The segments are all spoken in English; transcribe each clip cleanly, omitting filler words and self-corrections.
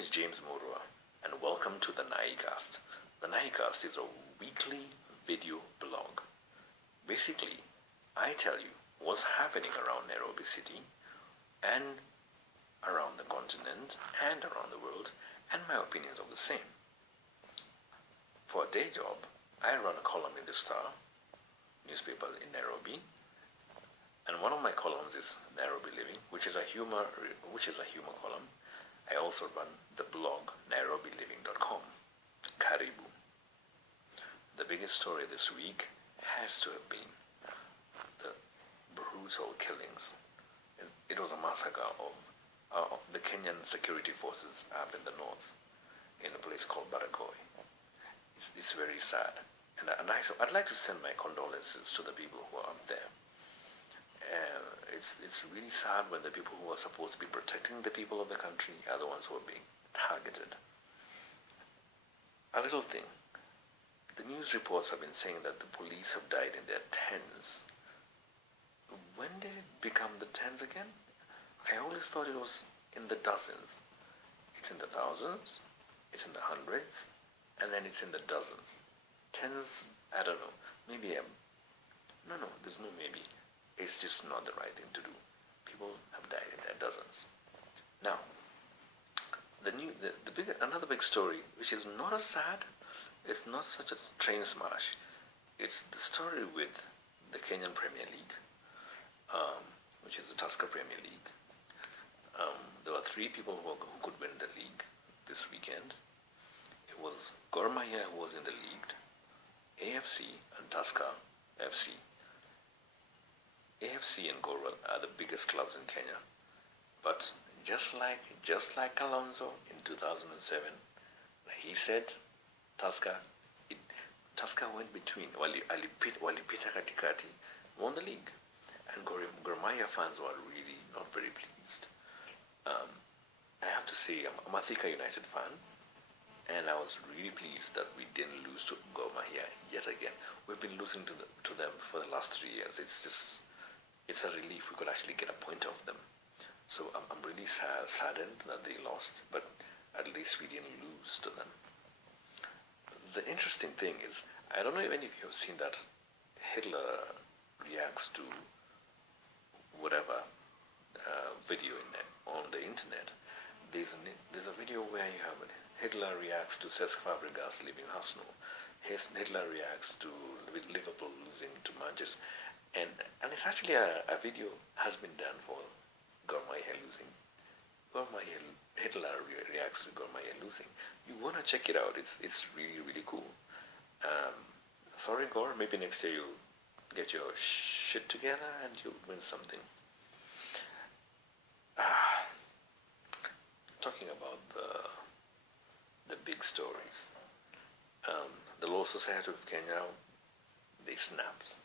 is James Morua, and welcome to the Naicast. The Naicast is a weekly video blog. Basically, I tell you what's happening around Nairobi City and around the continent and around the world, and my opinions of the same. For a day job, I run a column in the Star newspaper in Nairobi, and one of my columns is Nairobi Living, which is a humor column. I also run the blog nairobyliving.com. Karibu. The biggest story this week has to have been the brutal killings. It was a massacre of the Kenyan security forces up in the north, in a place called Baragoi. It's very sad, and I'd like to send my condolences to the people who are up there. It's really sad when the people who are supposed to be protecting the people of the country are the ones who are being targeted. A little thing. The news reports have been saying that the police have died in their tens. When did it become the tens again? I always thought it was in the dozens. It's in the thousands, it's in the hundreds, and then it's in the dozens. Tens, I don't know. Maybe no, there's no maybe. It's just not the right thing to do. People have died in their dozens. Now, another big story, which is not as sad, it's not such a train smash. It's the story with the Kenyan Premier League, which is the Tusker Premier League. There were three people who could win the league this weekend. It was Gor Mahia who was in the league, AFC and Tusker FC. AFC and Gor are the biggest clubs in Kenya, but just like Alonso in 2007, he said Tusker went between walipita katikati, won the league, and Gor Mahia fans were really not very pleased. I have to say I'm a Thika United fan, and I was really pleased that we didn't lose to Gor Mahia yet again. We've been losing to them for the last 3 years. It's a relief we could actually get a point off them. So I'm really saddened that they lost, but at least we didn't lose to them. The interesting thing is, I don't know if any of you have seen that Hitler reacts to whatever video on the internet. There's a video where you have Hitler reacts to Cesc Fabregas leaving Arsenal. Hitler reacts to Liverpool losing to Manchester. And it's actually a video has been done for Gor Mahia losing. Hitler reacts to Gor Mahia losing. You want to check it out. It's really, really cool. Sorry, Gor, maybe next year you'll get your shit together and you'll win something. Talking about the big stories. The Law Society of Kenya, they snapped.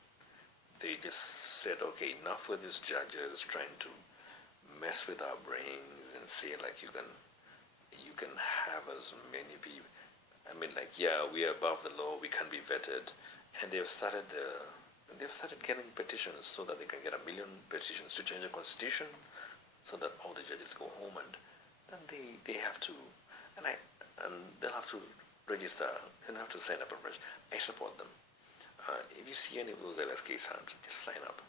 They just said, okay, enough with these judges trying to mess with our brains and say like you can have as many people. I mean, like, yeah, we are above the law, we can be vetted, and they've started getting petitions so that they can get 1 million petitions to change the constitution, so that all the judges go home, and then they have to, and they'll have to register, they'll have to sign up afresh. I support them. If you see any of those LSK signs, just sign up.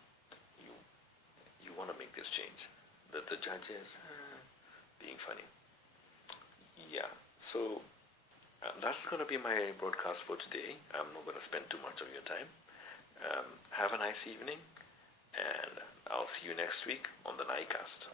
You want to make this change. The judges being funny. Yeah, so that's going to be my broadcast for today. I'm not going to spend too much of your time. Have a nice evening, and I'll see you next week on the Naicast.